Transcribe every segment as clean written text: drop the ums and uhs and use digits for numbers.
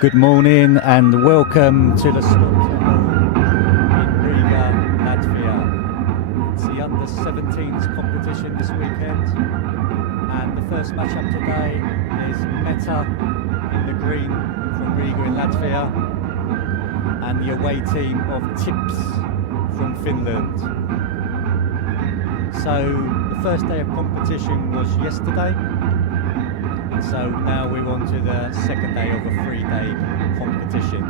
Good morning and welcome to the Sculpture Hall in Riga, Latvia. It's the under-17s competition this weekend, and the first match up today is Metta in the green from Riga in Latvia and the away team of Tips from Finland. So the first day of competition was yesterday. So now we're on to the second day of a 3-day competition.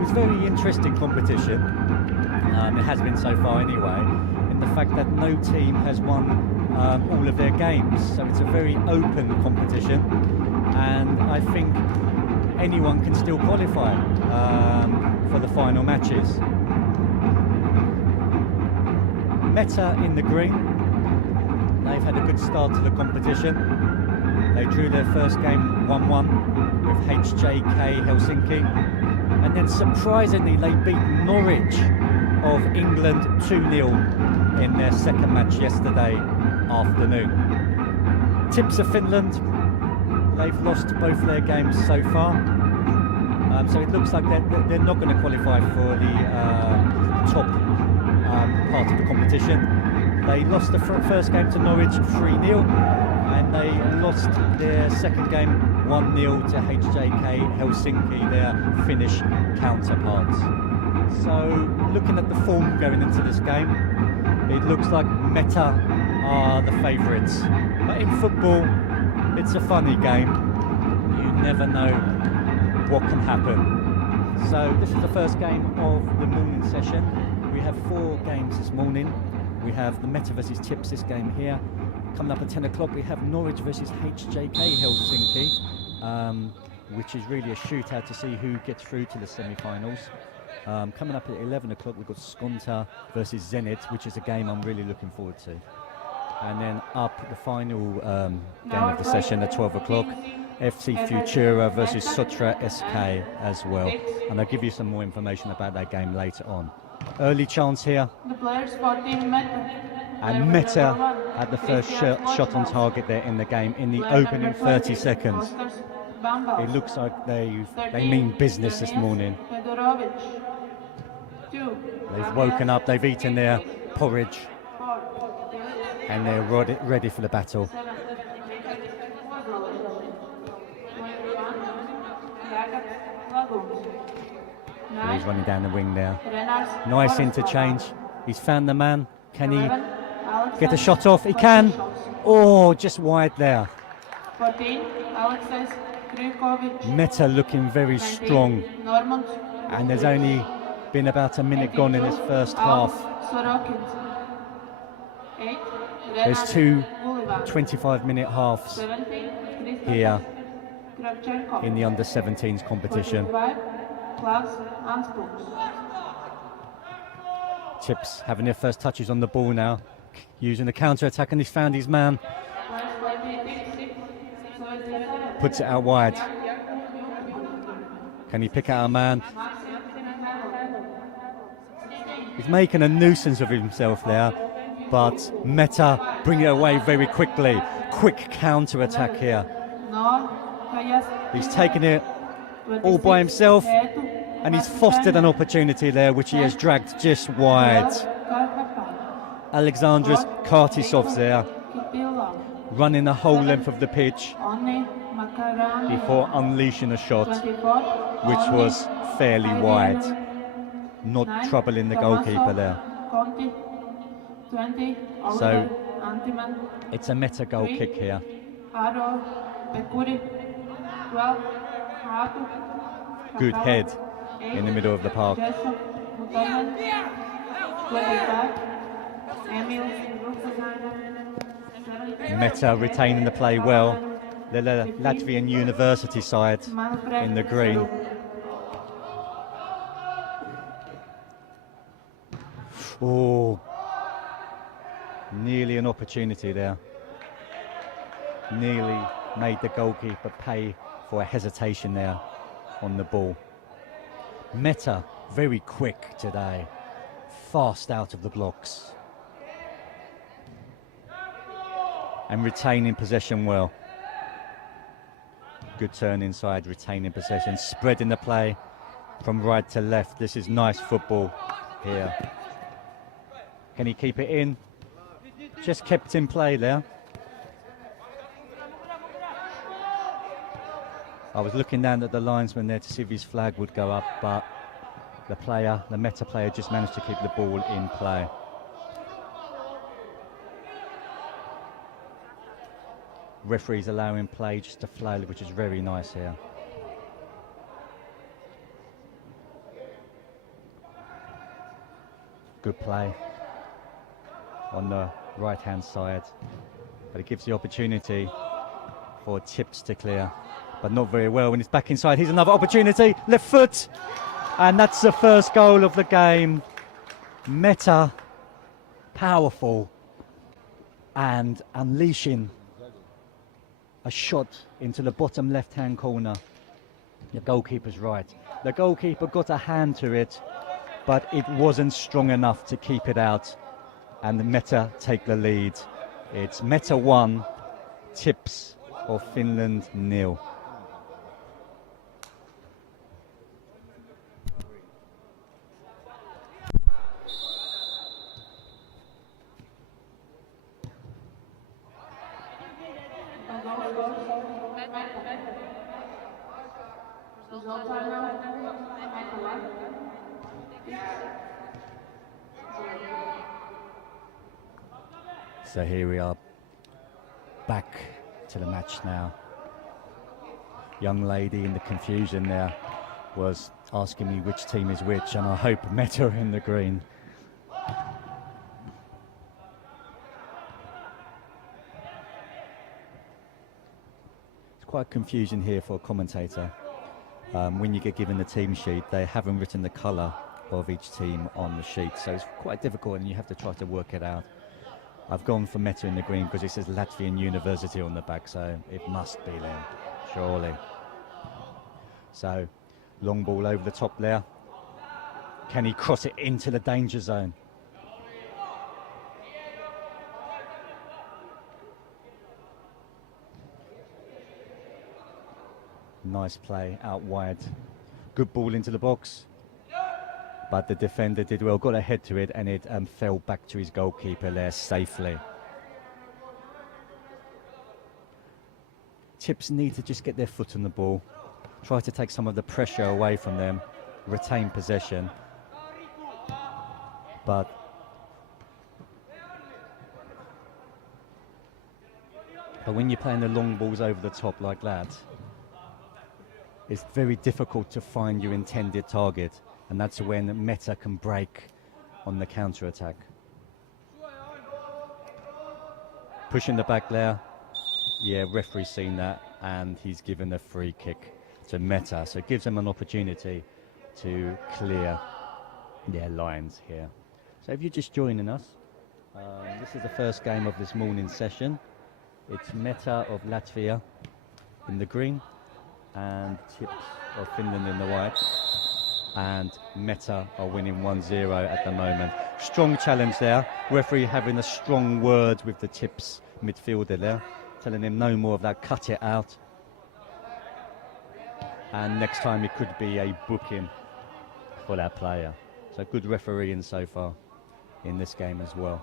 It's a very interesting competition, it has been so far anyway, in the fact that no team has won all of their games. So it's a very open competition, and I think anyone can still qualify for the final matches. Metta in the green, they've had a good start to the competition. They drew their first game 1-1 with HJK Helsinki, and then surprisingly they beat Norwich of England 2-0 in their second match yesterday afternoon. Tips of Finland, they've lost both their games so far, so it looks like they're not going to qualify for the top part of the competition. They lost the first game to Norwich 3-0. And they lost their second game 1-0 to HJK Helsinki, their Finnish counterparts. So looking at the form going into this game, it looks like Metta are the favourites. But in football, it's a funny game. You never know what can happen. So this is the first game of the morning session. We have 4 games this morning. We have the Metta versus Tips this game here. Coming up at 10 o'clock, we have Norwich versus HJK Helsinki, which is really a shootout to see who gets through to the semi-finals. Coming up at 11 o'clock, we've got Skonta versus Zenit, which is a game I'm really looking forward to. And then up the final game of the session at 12 o'clock, FC Futura versus Sotra SK as well. And I'll give you some more information about that game later on. Early chance here. The players for team Metta. And Metta had the first shot on target there in the game in the opening 30 seconds. It looks like they mean business this morning. They've woken up, they've eaten their porridge, and they're ready for the battle. He's running down the wing now. Nice interchange. He's found the man. Can he get a shot off? He can. Oh, just wide there. Metta looking very strong. And there's only been about a minute gone in this first half. There's 2 25-minute halves here in the under-17s competition. Tips having their first touches on the ball now, using the counter-attack, and he's found his man. Puts it out wide. Can he pick out a man? He's making a nuisance of himself there, but Metta bring it away very quickly. Quick counter-attack here. He's taken it all by himself, and he's fostered an opportunity there which he has dragged just wide. Alexandras Kartisov's there, running the whole length of the pitch before unleashing a shot which was fairly wide, not troubling the goalkeeper there. So it's a Metta goal kick here. Good head in the middle of the park. Metta retaining the play well. The Latvian University side in the green. Oh, nearly an opportunity there. Nearly made the goalkeeper pay for a hesitation there on the ball. Metta very quick today, fast out of the blocks and retaining possession well. Good turn inside, retaining possession, spreading the play from right to left. This is nice football here. Can he keep it in? Just kept in play there. I was looking down at the linesman there to see if his flag would go up, but the Metta player just managed to keep the ball in play. Referees allowing play just to flow, which is very nice here. Good play on the right-hand side, but it gives the opportunity for Tips to clear, but not very well when it's back inside. Here's another opportunity, left foot, and that's the first goal of the game. Metta, powerful and unleashing a shot into the bottom left-hand corner. The goalkeeper's right. The goalkeeper got a hand to it, but it wasn't strong enough to keep it out, and the Metta take the lead. It's Metta 1, Tips of Finland 0. So here we are, back to the match now. Young lady in the confusion there was asking me which team is which, and I hope Metta are in the green. It's quite confusing here for a commentator. When you get given the team sheet, they haven't written the colour of each team on the sheet, so it's quite difficult and you have to try to work it out. I've gone for Metta in the green because it says Latvian University on the back, so it must be them, surely. So, long ball over the top there. Can he cross it into the danger zone? Nice play out wide. Good ball into the box. But the defender did well, got ahead to it, and it fell back to his goalkeeper there safely. Tips need to just get their foot on the ball, try to take some of the pressure away from them, retain possession. But when you're playing the long balls over the top like that, it's very difficult to find your intended target. And that's when Metta can break on the counter-attack. Pushing the back there. Yeah, referee's seen that, and he's given a free kick to Metta. So it gives them an opportunity to clear their lines here. So if you're just joining us, this is the first game of this morning session. It's Metta of Latvia in the green, and Tips of Finland in the white. And Metta are winning 1-0 at the moment. Strong challenge there. Referee having a strong word with the Tips midfielder there, telling him no more of that, cut it out. And next time it could be a booking for that player. So good refereeing so far in this game as well.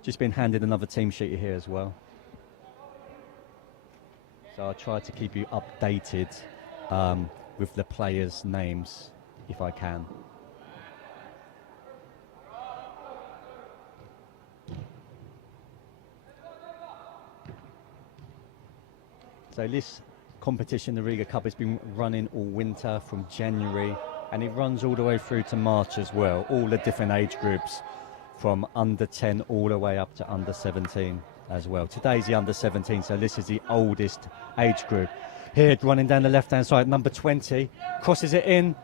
Just been handed another team sheet here as well. So I'll try to keep you updated with the players' names if I can. So this competition, the Riga Cup, has been running all winter from January, and it runs all the way through to March as well, all the different age groups, from under 10 all the way up to under 17 as well. Today's the under 17, so this is the oldest age group. Here, running down the left-hand side, number 20, crosses it in,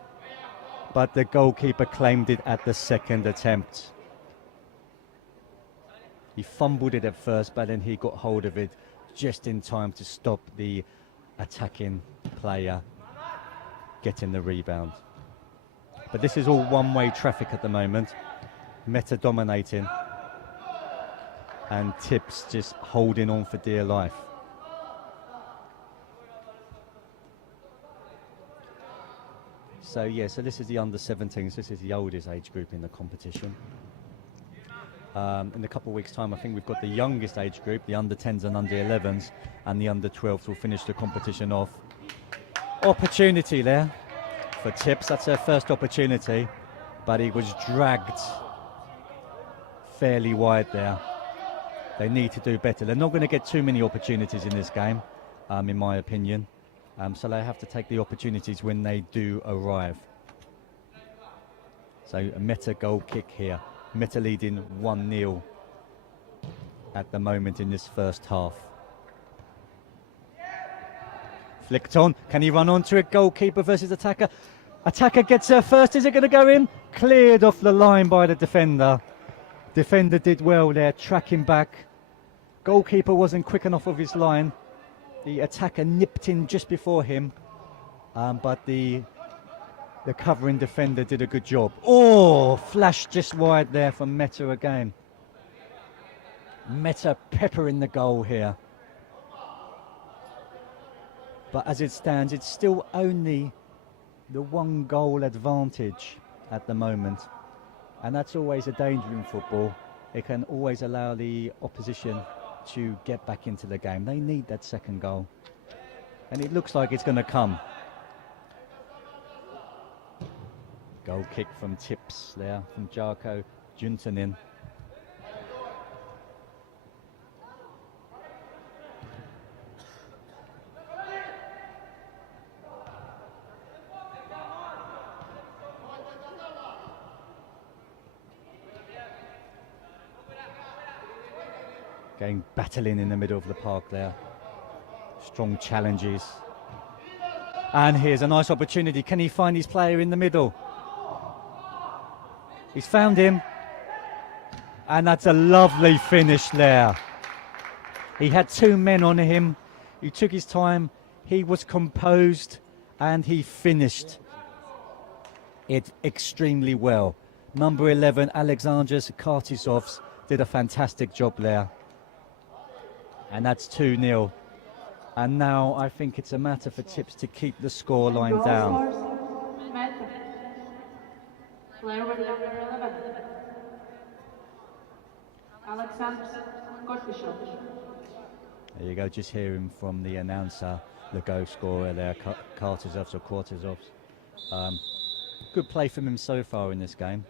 but the goalkeeper claimed it at the second attempt. He fumbled it at first, but then he got hold of it just in time to stop the attacking player getting the rebound. But this is all one-way traffic at the moment. Metta dominating, and Tips just holding on for dear life. So so this is the under-17s. This is the oldest age group in the competition. In a couple of weeks' time, I think we've got the youngest age group, the under-10s and under-11s, and the under-12s will finish the competition off. Opportunity there for Tips. That's their first opportunity, but he was dragged fairly wide there. They need to do better. They're not going to get too many opportunities in this game, in my opinion. So they have to take the opportunities when they do arrive. So a Metta goal kick here. Metta leading 1-0 at the moment in this first half. Flicked on. Can he run onto it? Goalkeeper versus attacker. Attacker gets there first. Is it going to go in? Cleared off the line by the defender. Defender did well there, tracking back. Goalkeeper wasn't quick enough of his line. The attacker nipped in just before him, but the covering defender did a good job. Oh, flash just wide there from Metta again. Metta peppering the goal here. But as it stands, it's still only the 1 goal advantage at the moment. And that's always a danger in football. It can always allow the opposition to get back into the game. They need that second goal. And it looks like it's going to come. Goal kick from Tips there, from Jarkko Juntunen. Going battling in the middle of the park there. Strong challenges. And here's a nice opportunity. Can he find his player in the middle? He's found him. And that's a lovely finish there. He had 2 men on him. He took his time. He was composed. And he finished it extremely well. Number 11, Alexandros Kartisovs, did a fantastic job there. And that's 2-0. And now I think it's a matter for Tips to keep the scoreline down. Metta. Player with number 11. Alexander Kortishov. There you go, just hearing from the announcer, the goal scorer there, Kartisovs or Kortizovs. Good play from him so far in this game.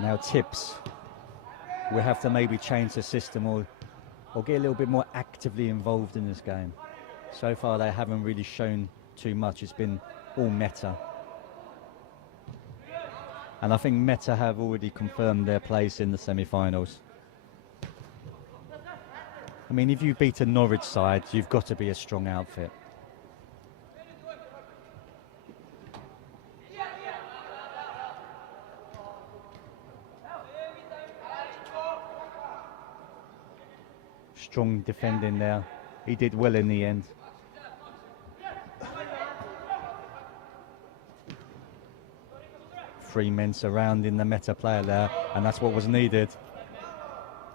Now Tips will have to maybe change the system or get a little bit more actively involved in this game. So far they haven't really shown too much. It's been all Metta. And I think Metta have already confirmed their place in the semi-finals. I mean, if you beat a Norwich side, you've got to be a strong outfit. Strong defending there. He did well in the end. Three men surrounding the Metta player there, and that's what was needed.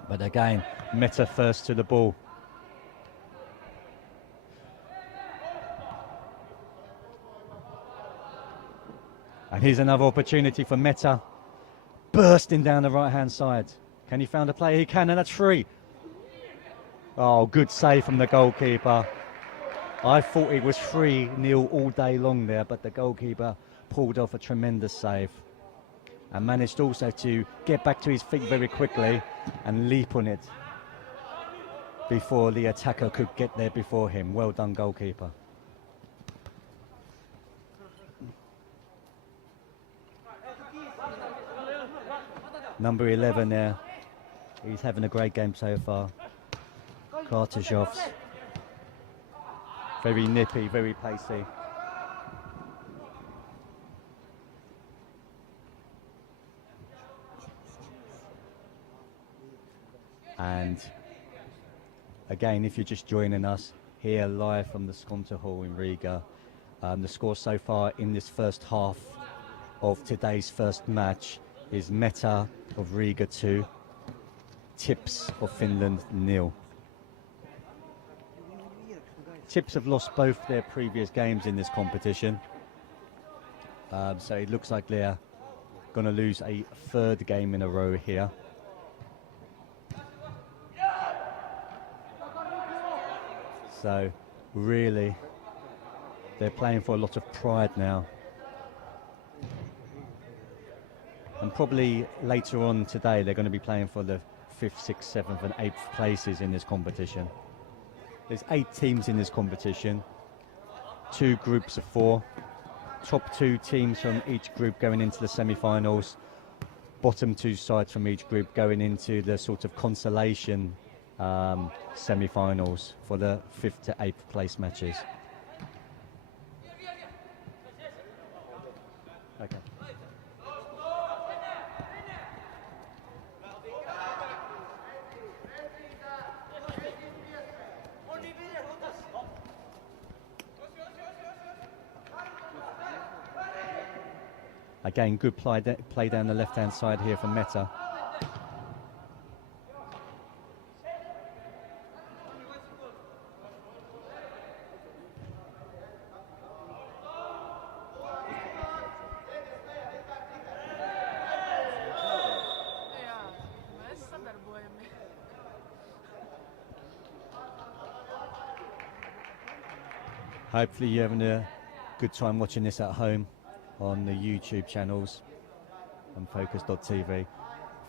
But again, Metta first to the ball. And here's another opportunity for Metta. Bursting down the right-hand side. Can he find a player? He can, and that's free. Oh, good save from the goalkeeper. I thought it was 3-0 all day long there, but the goalkeeper pulled off a tremendous save and managed also to get back to his feet very quickly and leap on it before the attacker could get there before him. Well done, goalkeeper. Number 11 there. He's having a great game so far. Kartisovs. Very nippy, very pacey. And again, if you're just joining us here live from the Skonto Hall in Riga, the score so far in this first half of today's first match is Metta of Riga 2, Tips of Finland 0. Tips have lost both their previous games in this competition, so it looks like they're going to lose a third game in a row here. So really, they're playing for a lot of pride now. And probably later on today, they're going to be playing for the 5th, 6th, 7th and 8th places in this competition. There's 8 teams in this competition, 2 groups of 4. Top 2 teams from each group going into the semi-finals. Bottom 2 sides from each group going into the sort of consolation semi-finals for the 5th to 8th place matches. Okay. Again, good play down the left-hand side here from Metta. Hopefully you're having a good time watching this at home on the YouTube channels on Focus.tv.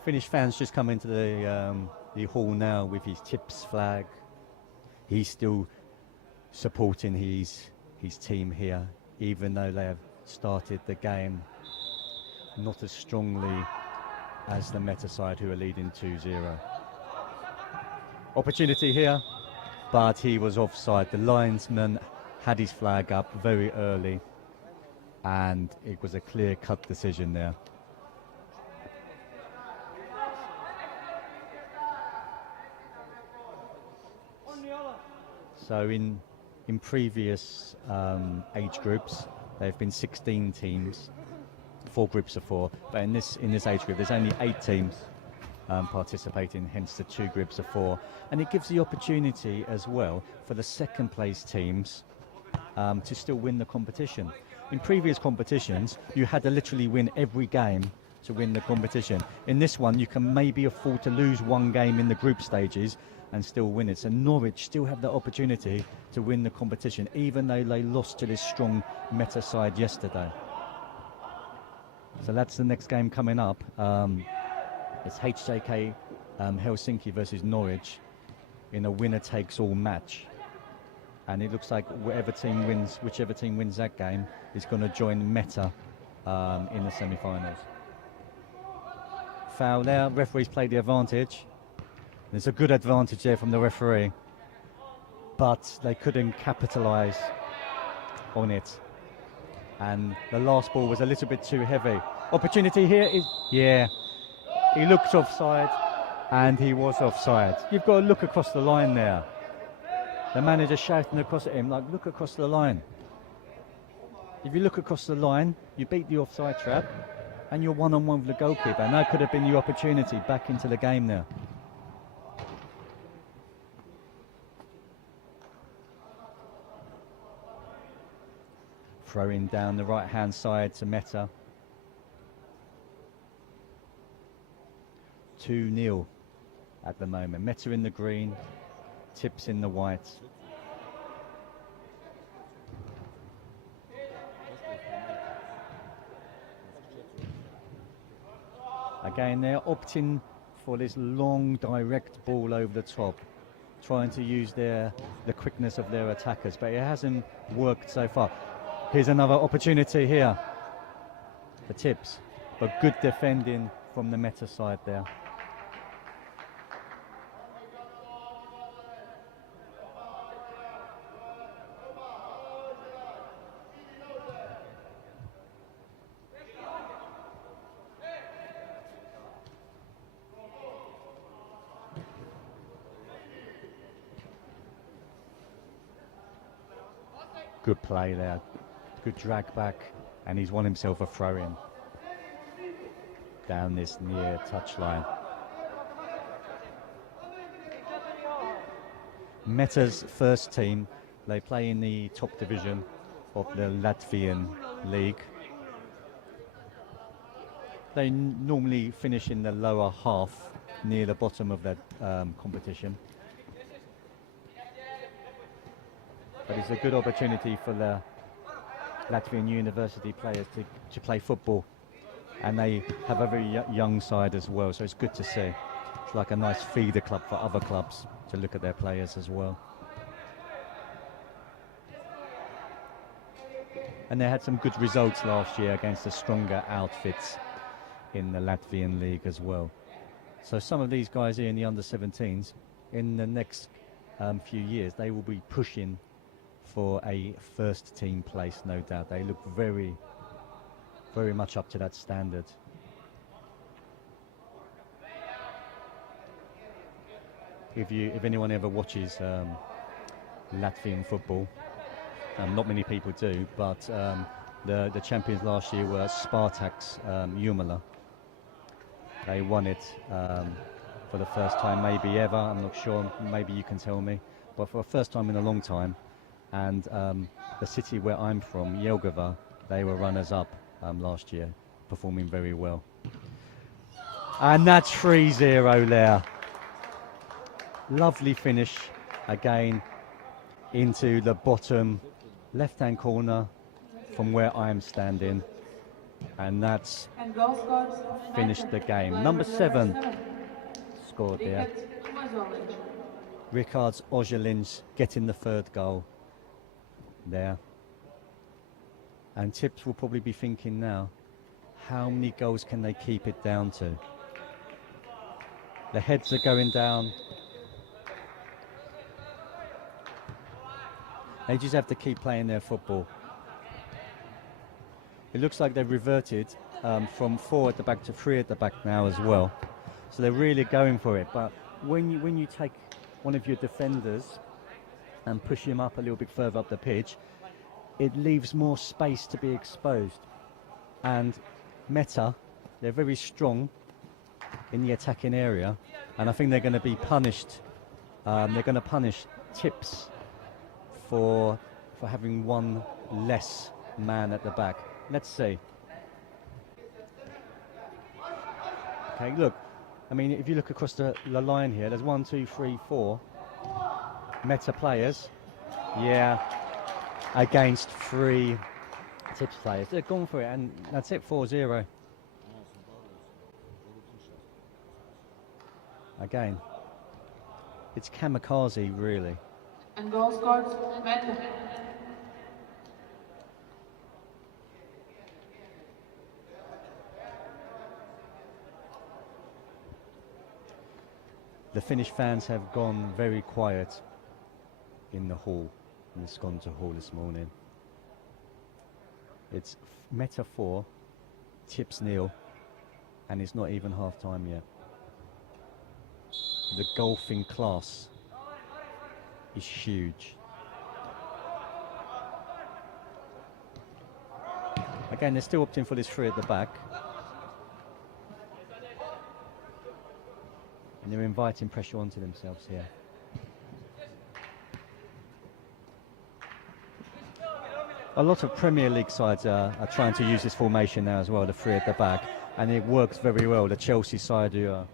Finnish fans just come into the hall now with his Tips flag. He's still supporting his team here, even though they have started the game not as strongly as the Metta side, who are leading 2-0. Opportunity here, but he was offside. The linesman had his flag up very early, and it was a clear-cut decision there. So in previous age groups, there have been 16 teams, 4 groups of 4. But in this age group, there's only 8 teams participating, hence the 2 groups of 4. And it gives the opportunity as well for the second place teams to still win the competition. In previous competitions, you had to literally win every game to win the competition. In this one, you can maybe afford to lose 1 game in the group stages and still win it. So Norwich still have the opportunity to win the competition, even though they lost to this strong Metta side yesterday. So that's the next game coming up. It's HJK Helsinki versus Norwich in a winner-takes-all match. And it looks like whichever team wins that game is going to join Metta in the semi-finals. Foul there, referee's played the advantage. There's a good advantage there from the referee, but they couldn't capitalise on it. And the last ball was a little bit too heavy. Opportunity here is, yeah, he looked offside and he was offside. You've got to look across the line there. The manager shouting across at him, like, look across the line. If you look across the line, you beat the offside trap and you're one-on-one with the goalkeeper. And that could have been your opportunity back into the game there. Throwing down the right-hand side to Metta. 2-0 at the moment. Metta in the green, Tips in the white. Again, they're opting for this long, direct ball over the top, trying to use the quickness of their attackers, but it hasn't worked so far. Here's another opportunity here for Tips, but good defending from the Metta side there. Good play there, good drag back, and he's won himself a throw-in down this near touchline. Metta's first team, they play in the top division of the Latvian league. They normally finish in the lower half, near the bottom of that competition. But it's a good opportunity for the Latvian university players to play football. And they have a very young side as well, so it's good to see. It's like a nice feeder club for other clubs to look at their players as well. And they had some good results last year against the stronger outfits in the Latvian league as well. So some of these guys here in the under-17s, in the next few years, they will be pushing for a first team place, no doubt. They look very, very much up to that standard. If anyone ever watches Latvian football, not many people do, but the champions last year were Spartak's Jumala. They won it for the first time maybe ever, I'm not sure, maybe you can tell me, but for the first time in a long time. And the city where I'm from, Jelgava, they were runners-up last year, performing very well. And that's 3-0 there. Lovely finish again into the bottom left-hand corner from where I'm standing. And that's finished the game. Number 7 scored there. Rikards Oželiņš getting the third goal there. And Tips will probably be thinking now, how many goals can they keep it down to? The heads are going down. They just have to keep playing their football. It looks like they've reverted from 4 at the back to 3 at the back now as well. So they're really going for it. But when you take one of your defenders and push him up a little bit further up the pitch, it leaves more space to be exposed. And Metta, they're very strong in the attacking area, and I think they're going to be punished. They're going to punish Tips for having one less man at the back. Let's see. Okay, look. I mean, if you look across the line here, there's 1, 2, 3, 4 Metta players. Yeah, against 3 Tips players. They're gone for it, and that's it, 4-0. Again, it's kamikaze, really. And goal scored, Metta. The Finnish fans have gone very quiet in the hall, in the Skonto Hall this morning. It's Metta 4, Tips 0, and it's not even half time yet. The golfing class is huge. Again, they're still opting for this 3 at the back. And they're inviting pressure onto themselves here. A lot of Premier League sides are trying to use this formation now as well, the 3 at the back, and it works very well. The Chelsea side, who are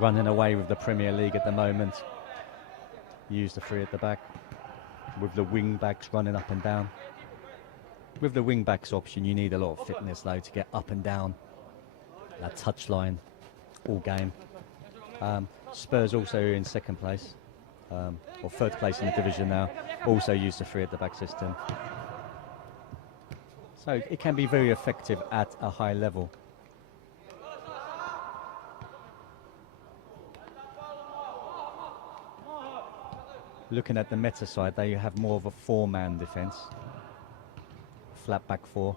running away with the Premier League at the moment, use the 3 at the back, with the wing backs running up and down. With the wing backs option, you need a lot of fitness though to get up and down that touchline all game. Spurs also in second place, or third place in the division now, also use the 3 at the back system. So it can be very effective at a high level. Looking at the Metta side, they have more of a 4-man defence. Flat back 4.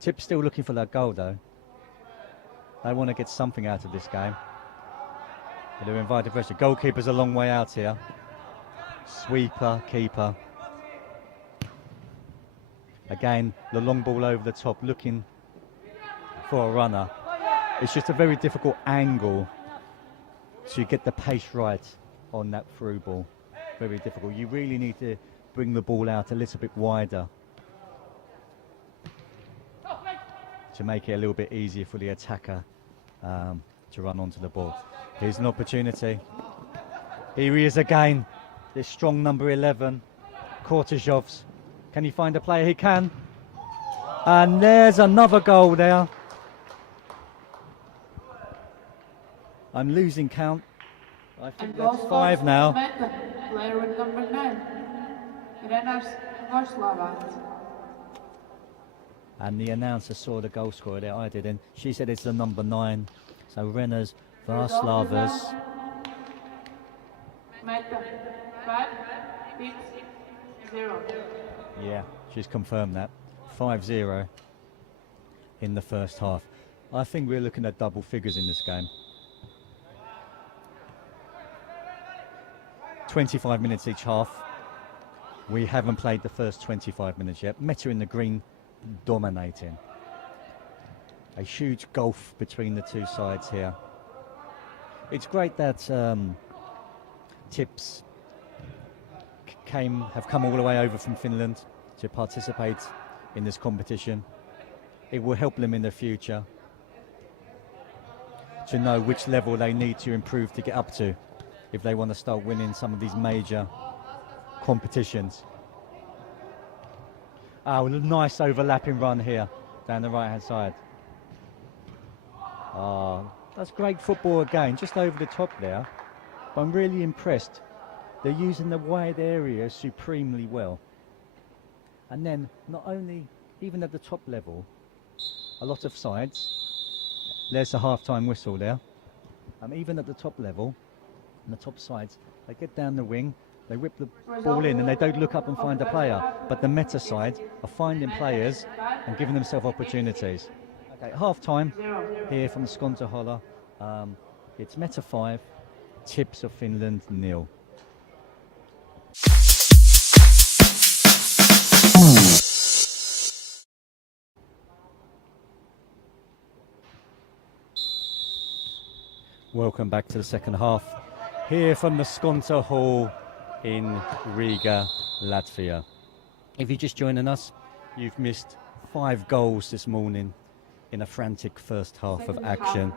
Tip's still looking for that goal though. They want to get something out of this game. But they're inviting pressure. Goalkeeper's a long way out here. Sweeper, keeper. Again, the long ball over the top, looking for a runner. It's just a very difficult angle to get the pace right on that through ball. Very difficult. You really need to bring the ball out a little bit wider to make it a little bit easier for the attacker to run onto the ball. Here's an opportunity. Here he is again, this strong number 11, Kortazhovs. Can he find a player? He can. And there's another goal there. I'm losing count. I think And that's goal 5 scores now. Metta, player with number 9. Renars Goslava. And the announcer saw the goal scorer there, I didn't. She said it's the number 9. So Renars Varslavas. Metta, 5, 6, 0. Yeah, she's confirmed that. 5-0 in the first half. I think we're looking at double figures in this game. 25 minutes each half. We haven't played the first 25 minutes yet. Metta in the green, dominating. A huge gulf between the two sides here. It's great that Tips have come all the way over from Finland to participate in this competition. It will help them in the future to know which level they need to improve to get up to if they want to start winning some of these major competitions. Oh, a nice overlapping run here down the right hand side. Oh, that's great football again, just over the top there. But I'm really impressed. They're using the wide area supremely well. And then not only, even at the top level, a lot of sides, there's a half-time whistle there. Even at the top level, on the top sides, they get down the wing, they whip the ball in and they don't look up and find a player. But the Metta side are finding players and giving themselves opportunities. Okay, half-time here from the Skontaholla. It's Metta 5, Tips of Finland 0. Welcome back to the second half. Here from the Skonto Hall in Riga, Latvia. If you're just joining us, you've missed 5 goals this morning in a frantic first half of action.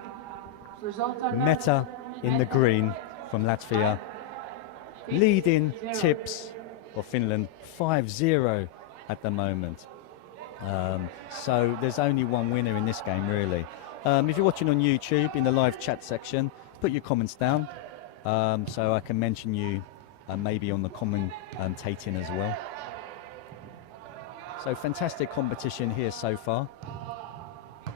Metta in the green from Latvia, leading Tips of Finland 5-0 at the moment. So there's only one winner in this game, really. If you're watching on YouTube, in the live chat section, put your comments down so I can mention you maybe on the commentating as well. So fantastic competition here so far.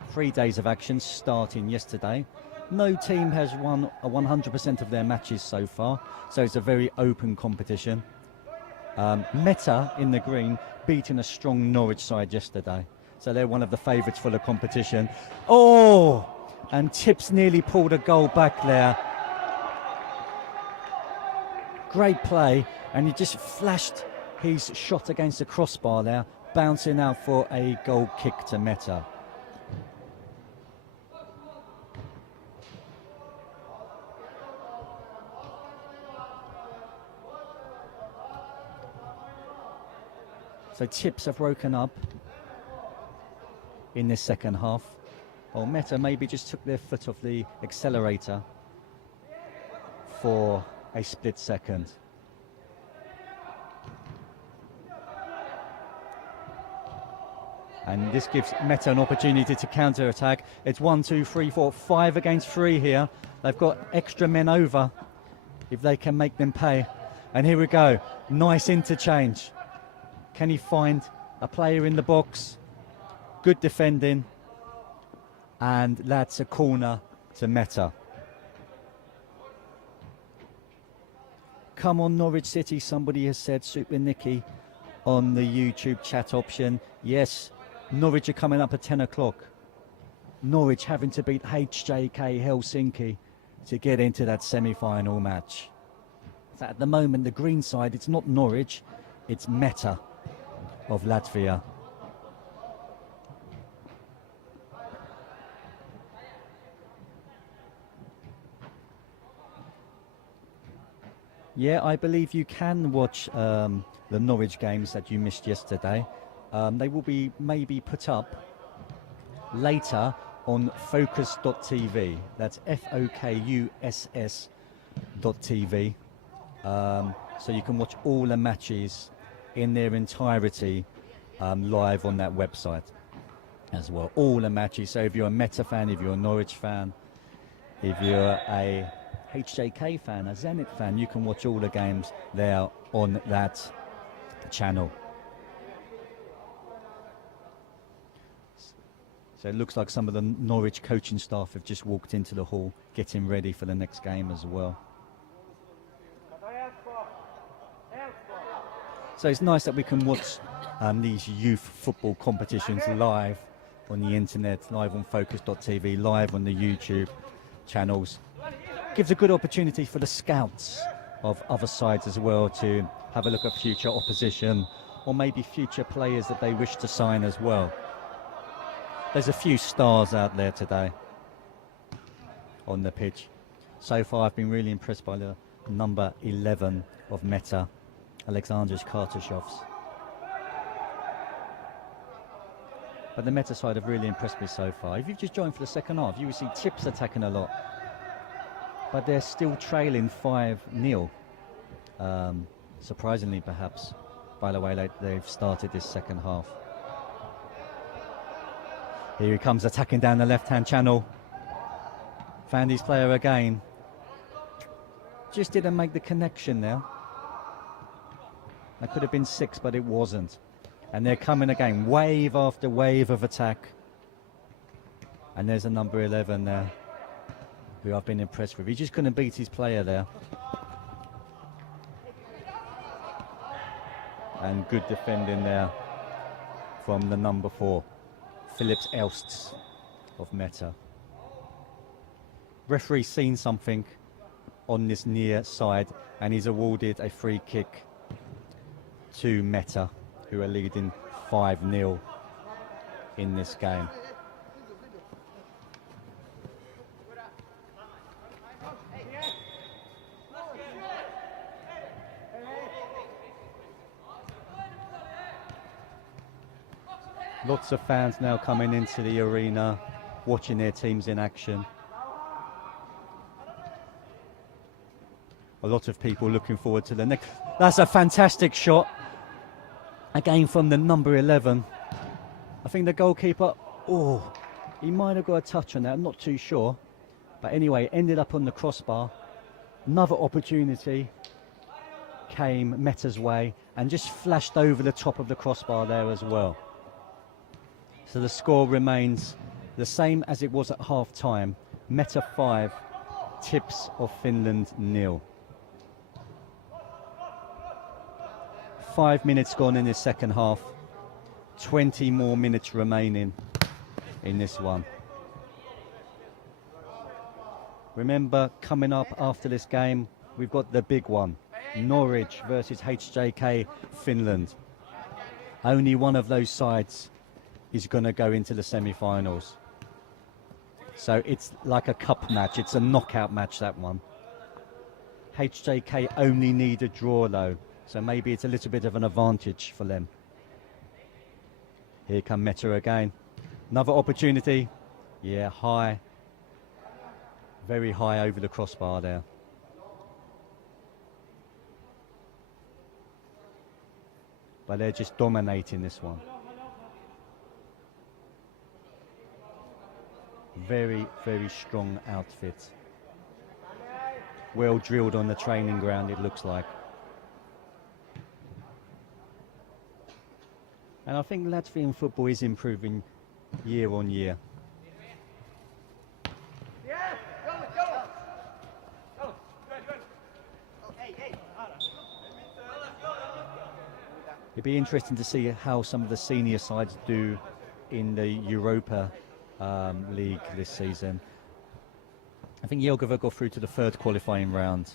3 days of action starting yesterday. No team has won 100% of their matches so far, so it's a very open competition. Metta in the green beating a strong Norwich side yesterday, so they're one of the favourites for the competition. Oh, and Tips nearly pulled a goal back there. Great play, and he just flashed his shot against the crossbar there, bouncing out for a goal kick to Metta. So Tips have broken up in this second half. Well, Metta maybe just took their foot off the accelerator for a split second. And this gives Metta an opportunity to counter-attack. It's 1, 2, 3, 4, 5 against 3 here. They've got extra men over if they can make them pay. And here we go. Nice interchange. Can he find a player in the box? Good defending. And that's a corner to Metta. Come on, Norwich City, somebody has said, Super Nicky, on the YouTube chat option. Yes, Norwich are coming up at 10 o'clock. Norwich having to beat HJK Helsinki to get into that semi-final match. So at the moment, the green side, it's not Norwich, it's Metta of Latvia. Yeah, I believe you can watch the Norwich games that you missed yesterday. They will be maybe put up later on focus.tv. That's FOKUSS.tv. So you can watch all the matches in their entirety live on that website as well. All the matches. So if you're a Metta fan, if you're a Norwich fan, if you're a HJK fan, a Zenit fan, you can watch all the games there on that channel. So it looks like some of the Norwich coaching staff have just walked into the hall, getting ready for the next game as well. So it's nice that we can watch these youth football competitions live on the internet, live on focus.tv, live on the YouTube channels. Gives a good opportunity for the scouts of other sides as well to have a look at future opposition or maybe future players that they wish to sign as well. There's a few stars out there today on the pitch. So far I've been really impressed by the number 11 of Metta, Alexandros Kartashovs. But the Metta side have really impressed me so far. If you've just joined for the second half, you will see Tips attacking a lot. But they're still trailing 5-0. Surprisingly, perhaps, by the way they've started this second half. Here he comes attacking down the left-hand channel. Found his player again. Just didn't make the connection there. That could have been 6, but it wasn't. And they're coming again, wave after wave of attack. And there's a number 11 there, who I've been impressed with. He just couldn't beat his player there. And good defending there from the number 4, Phillips Elsts of Metta. Referee's seen something on this near side and he's awarded a free kick to Metta, who are leading 5-0 in this game. Lots of fans now coming into the arena, watching their teams in action. A lot of people looking forward to the next. That's a fantastic shot. Again from the number 11. I think the goalkeeper, he might have got a touch on that, I'm not too sure. But anyway, ended up on the crossbar. Another opportunity came Metta's way and just flashed over the top of the crossbar there as well. So the score remains the same as it was at half time. Metta 5, Tips of Finland 0. 5 minutes gone in this second half. 20 more minutes remaining in this one. Remember, coming up after this game, we've got the big one. Norwich versus HJK Finland. Only one of those sides is going to go into the semi-finals. So it's like a cup match. It's a knockout match, that one. HJK only need a draw, though. So maybe it's a little bit of an advantage for them. Here come Metta again. Another opportunity. Yeah, high. Very high over the crossbar there. But they're just dominating this one. Very, very strong outfit. Well drilled on the training ground, it looks like. And I think Latvian football is improving year on year. It'd be interesting to see how some of the senior sides do in the Europa league this season. I think Jelgava got through to the third qualifying round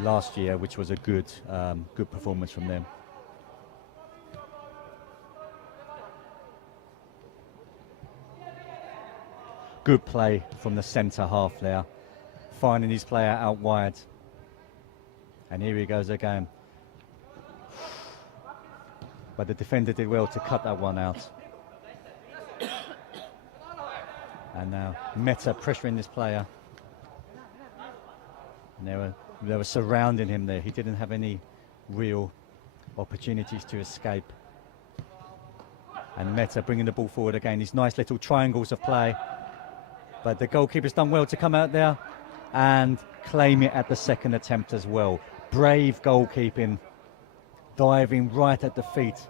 last year, which was a good performance from them. Good play from the centre half there, finding his player out wide. And here he goes again. But the defender did well to cut that one out. And now Metta pressuring this player. And they were surrounding him there. He didn't have any real opportunities to escape. And Metta bringing the ball forward again. These nice little triangles of play. But the goalkeeper's done well to come out there and claim it at the second attempt as well. Brave goalkeeping, diving right at the feet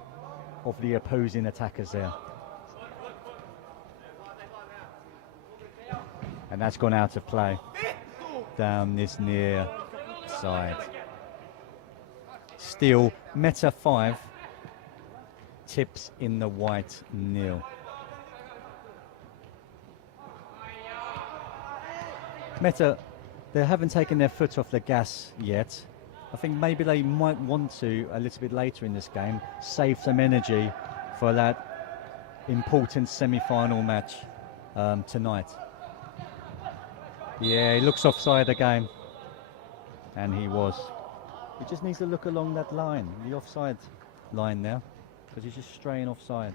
of the opposing attackers there. And that's gone out of play down this near side. Still, Metta 5, Tips in the white nil. Metta, they haven't taken their foot off the gas yet. I think maybe they might want to, a little bit later in this game, save some energy for that important semi-final match tonight. Yeah, he looks offside again. And he was. He just needs to look along that line, the offside line now, because he's just straying offside.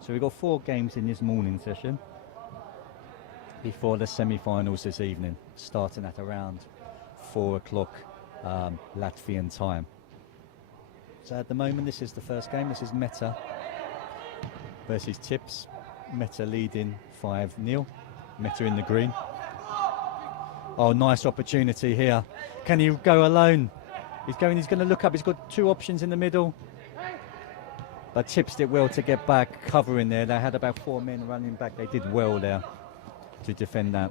So we've got 4 games in this morning session before the semi-finals this evening, starting at around 4 o'clock Latvian time. So at the moment, this is the first game. This is Metta versus Tips. Metta leading 5-0. Metta in the green. Oh, nice opportunity here. Can he go alone? He's going to look up. He's got 2 options in the middle. But Tips did well to get back, covering there. They had about 4 men running back. They did well there to defend that.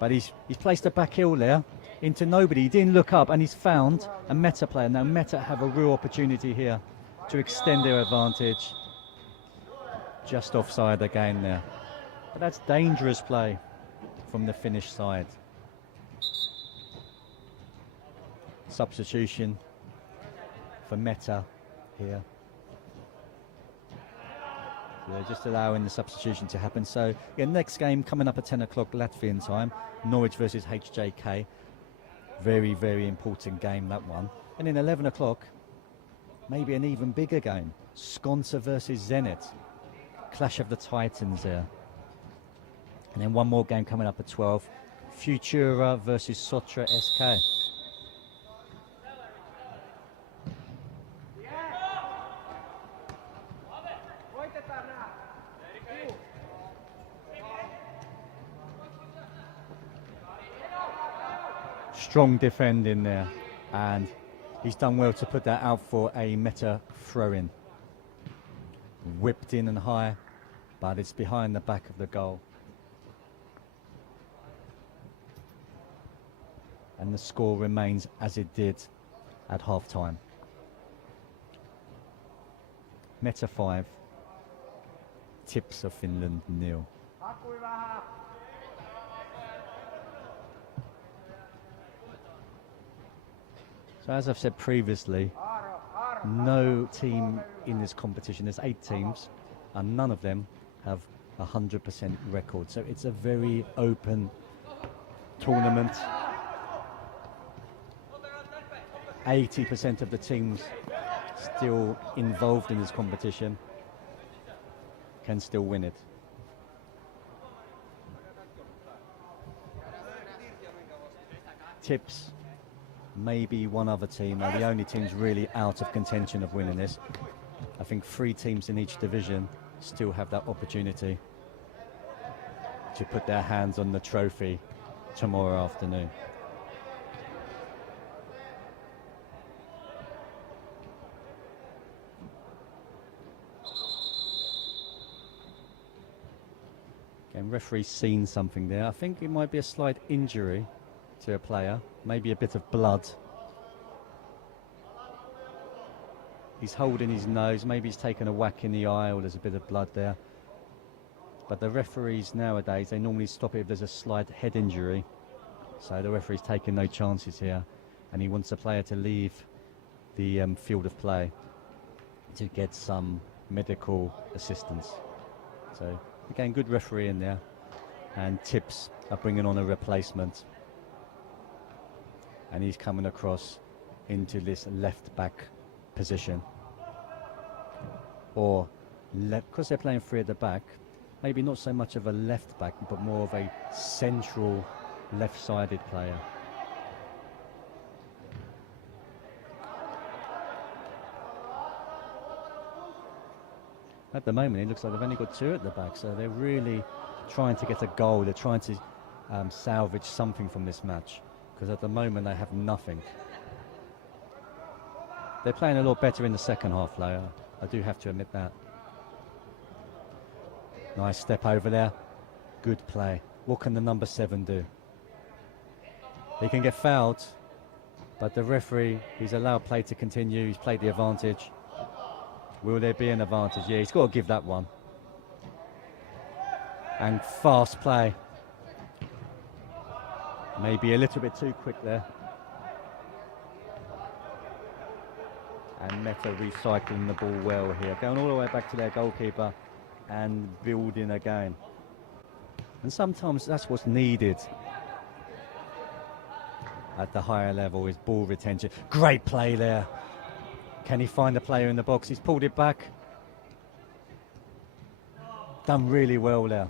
But he's placed a back heel there into nobody. He didn't look up, and he's found a Metta player. Now Metta have a real opportunity here to extend their advantage. Just offside again there. But that's dangerous play from the Finnish side. Substitution for Metta here. So they're just allowing the substitution to happen. So yeah, next game coming up at 10 o'clock Latvian time, Norwich versus HJK. Very, very important game, that one. And then 11 o'clock, maybe an even bigger game, Skånsa versus Zenit. Clash of the Titans there. And then one more game coming up at 12, Futura versus Sotra SK. Strong defending there, and he's done well to put that out for a Metta throw-in. Whipped in and high, but it's behind the back of the goal. And the score remains as it did at half-time. Metta 5, Tips of Finland 0. So as I've said previously, no team in this competition, there's 8 teams, and none of them have 100% record. So it's a very open tournament. 80% of the teams still involved in this competition can still win it. Tips, maybe one other team are the only teams really out of contention of winning this. I think 3 teams in each division still have that opportunity to put their hands on the trophy tomorrow afternoon. Again, referee's seen something there. I think it might be a slight injury to a player, maybe a bit of blood. He's holding his nose, maybe he's taken a whack in the eye or there's a bit of blood there. But the referees nowadays, they normally stop it if there's a slight head injury. So the referee's taking no chances here, and he wants the player to leave the field of play to get some medical assistance. So again, good referee in there, and Tips are bringing on a replacement. And he's coming across into this left back position. Or, because they're playing three at the back, maybe not so much of a left back, but more of a central left-sided player. At the moment, it looks like they've only got two at the back, so they're really trying to get a goal. They're trying to salvage something from this match, because at the moment they have nothing. They're playing a lot better in the second half, though. I do have to admit that. Nice step over there. Good play. What can the number 7 do? He can get fouled, but the referee, he's allowed play to continue. He's played the advantage. Will there be an advantage? Yeah, he's got to give that one. And fast play. Maybe a little bit too quick there. And Metta recycling the ball well here. Going all the way back to their goalkeeper and building again. And sometimes that's what's needed at the higher level, is ball retention. Great play there. Can he find the player in the box? He's pulled it back. Done really well there.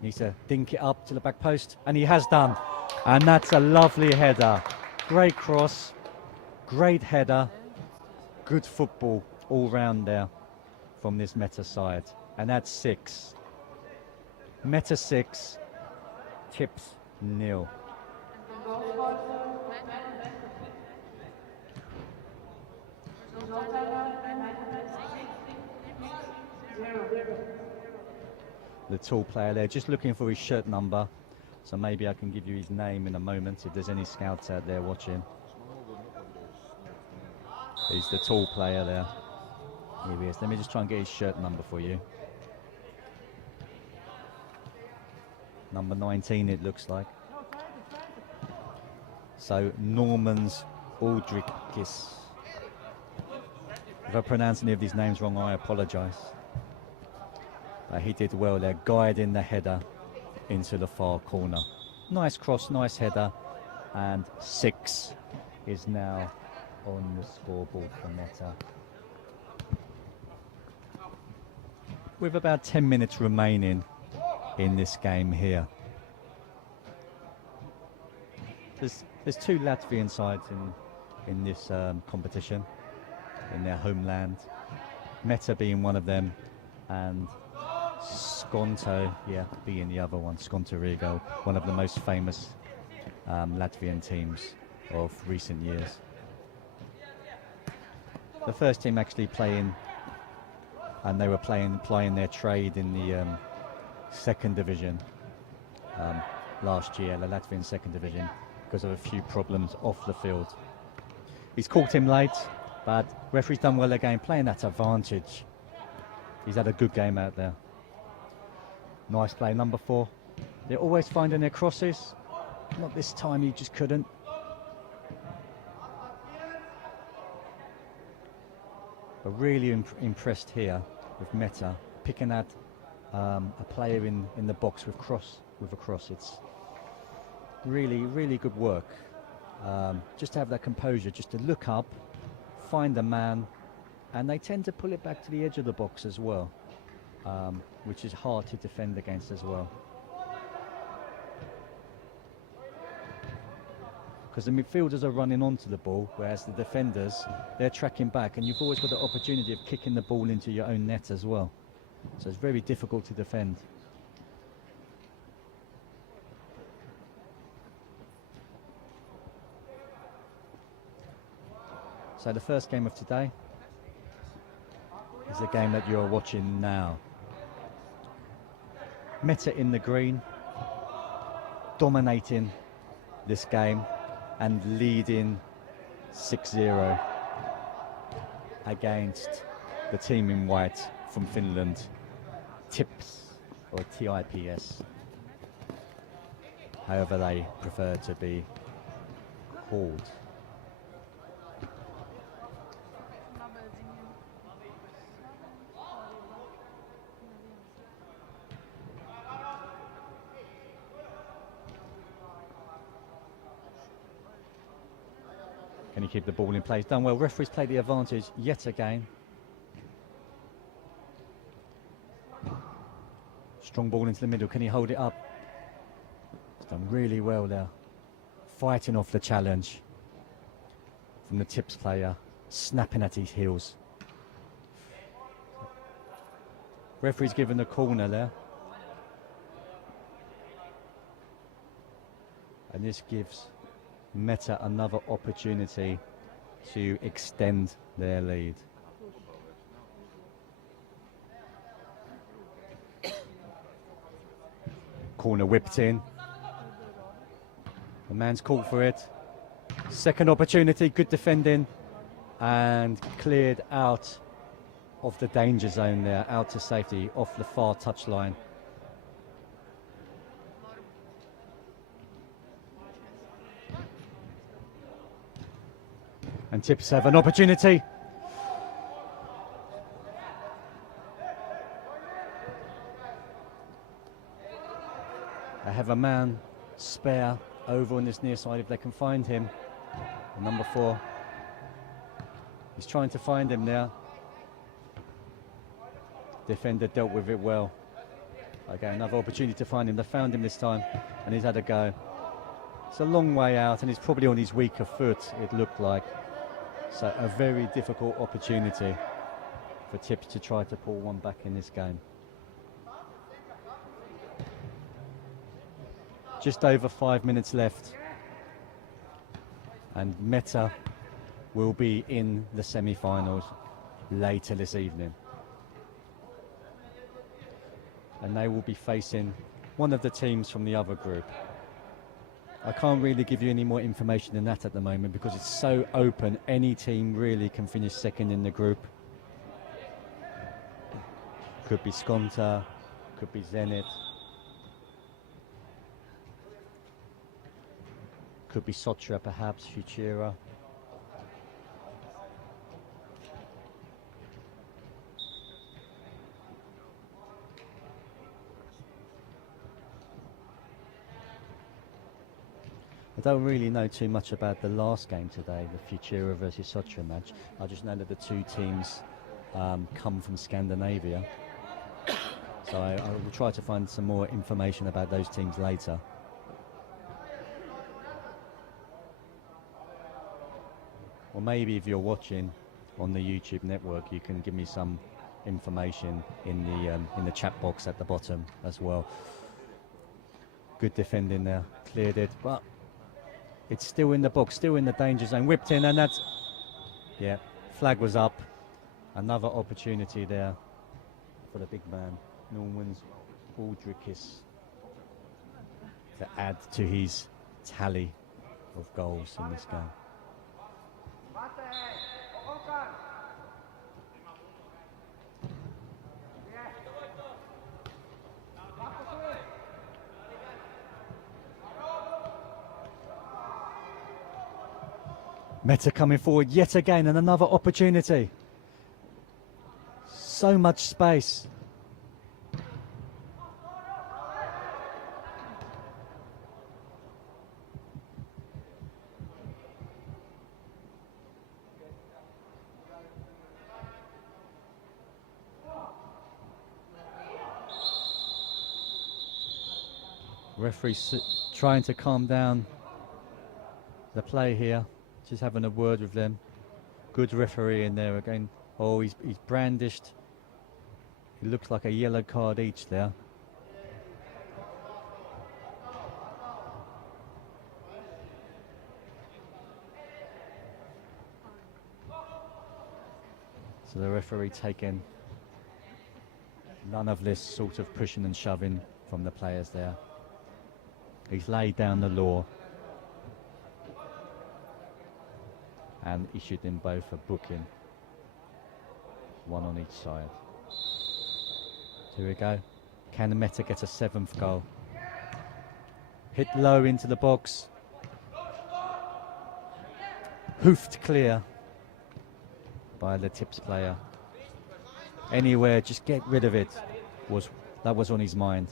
Needs to dink it up to the back post, and he has done. And that's a lovely header. Great cross, great header, good football all round there from this Metta side. And that's 6. Metta 6, Tips 0. The tall player there, just looking for his shirt number, so maybe I can give you his name in a moment if there's any scouts out there watching. He's the tall player there. Here he is. Let me just try and get his shirt number for you. Number 19, it looks like. So Normans Aldrikis. If I pronounce any of these names wrong, I apologise. He did well there, guiding the header into the far corner. Nice cross, nice header, and 6 is now on the scoreboard for Metta. With about 10 minutes remaining in this game here. There's 2 Latvian sides in this competition, in their homeland. Metta being one of them, and Skonto, being the other one. Skonto Riga, one of the most famous Latvian teams of recent years. The first team actually playing, and they were playing their trade in the second division last year, the Latvian second division, because of a few problems off the field. He's caught him late, but referee's done well again, playing that advantage. He's had a good game out there. Nice play, number 4. They're always finding their crosses. Not this time, he just couldn't. But really impressed here with Metta, picking out a player in the box with a cross. It's really, really good work. Just to have that composure, just to look up, find the man, and they tend to pull it back to the edge of the box as well, which is hard to defend against as well. Because the midfielders are running onto the ball, whereas the defenders, they're tracking back, and you've always got the opportunity of kicking the ball into your own net as well. So it's very difficult to defend. So the first game of today is the game that you're watching now. Metta in the green, dominating this game and leading 6-0 against the team in white from Finland, TIPS or TIPS, however they prefer to be called. Can he keep the ball in place? Done well. Referees play the advantage yet again. Strong ball into the middle. Can he hold it up? He's done really well there. Fighting off the challenge from the TIPS player, snapping at his heels. Referee's given the corner there. And this gives Metta another opportunity to extend their lead. Corner whipped in. The man's caught for it. Second opportunity, good defending, and cleared out of the danger zone there, out to safety, off the far touchline. And TIPS have an opportunity. They have a man spare over on this near side if they can find him. Number 4. He's trying to find him there. Defender dealt with it well. Okay, another opportunity to find him. They found him this time and he's had a go. It's a long way out and he's probably on his weaker foot, it looked like. So a very difficult opportunity for TIPS to try to pull one back in this game. Just over 5 minutes left. And Metta will be in the semi-finals later this evening. And they will be facing one of the teams from the other group. I can't really give you any more information than that at the moment because it's so open. Any team really can finish second in the group. Could be Skonta, could be Zenit, could be Sotra perhaps, Futura. I don't really know too much about the last game today, the Futura versus Sotra match. I just know that the two teams come from Scandinavia. So I will try to find some more information about those teams later. Or maybe if you're watching on the YouTube network, you can give me some information in the chat box at the bottom as well. Good defending there, cleared it, but it's still in the box, still in the danger zone. Whipped in, and that's, yeah, flag was up. Another opportunity there for the big man, Norman's Aldrikis, to add to his tally of goals in this game. Metta coming forward yet again, and another opportunity. So much space. Referee trying to calm down the play here. Just having a word with them. Good referee in there again. Oh, he's brandished. It looks like a yellow card each there. So the referee taking none of this sort of pushing and shoving from the players there. He's laid down the law and issued them both a booking, one on each side. Here we go. Can the Metta get a 7th goal? Hit low into the box. Hoofed clear by the Tips player. Anywhere, just get rid of it. That was on his mind.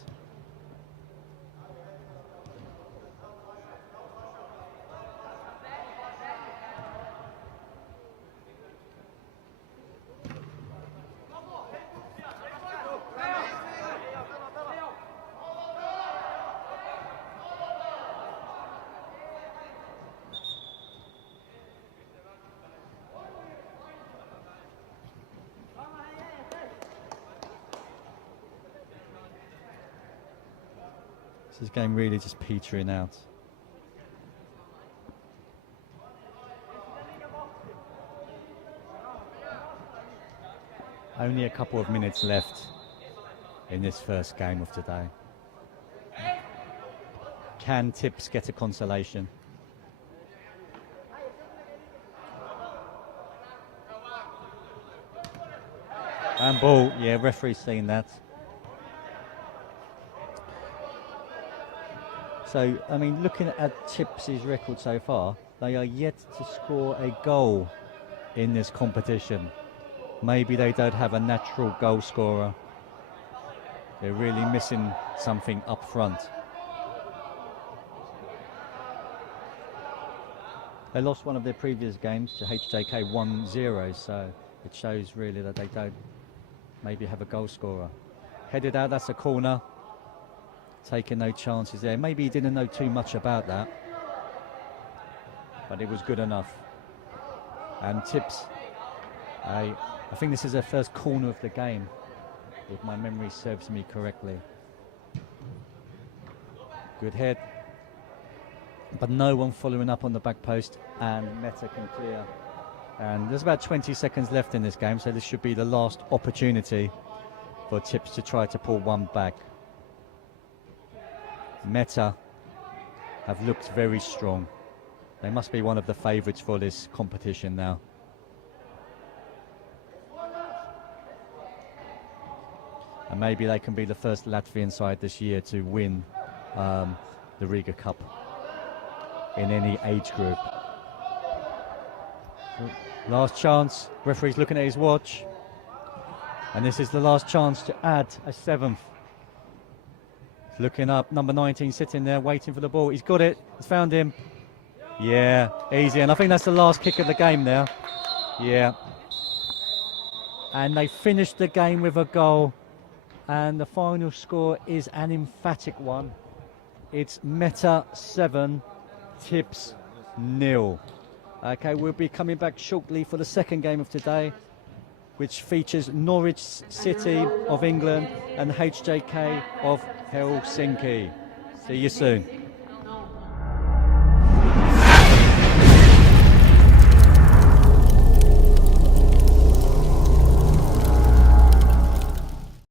This game really just petering out. Only a couple of minutes left in this first game of today. Can Tips get a consolation? And ball, yeah, referee's seen that. So, I mean, looking at Tips' record so far, they are yet to score a goal in this competition. Maybe they don't have a natural goal scorer. They're really missing something up front. They lost one of their previous games to HJK 1-0, so it shows really that they don't maybe have a goal scorer. Headed out, that's a corner. Taking no chances there. Maybe he didn't know too much about that, but it was good enough. And Tips, I think this is their first corner of the game, if my memory serves me correctly. Good head, but no one following up on the back post, and Metta can clear. And there's about 20 seconds left in this game, so this should be the last opportunity for Tips to try to pull one back. Metta have looked very strong. They must be one of the favourites for this competition now. And maybe they can be the first Latvian side this year to win the Riga Cup in any age group. Last chance. Referee's looking at his watch. And this is the last chance to add a 7th. Looking up, number 19 sitting there waiting for the ball. He's got it, he's found him. Yeah, easy, and I think that's the last kick of the game now. Yeah. And they finished the game with a goal, and the final score is an emphatic one. It's Metta 7, Tips 0. Okay, we'll be coming back shortly for the second game of today, which features Norwich City of England and HJK of Helsinki. See you soon.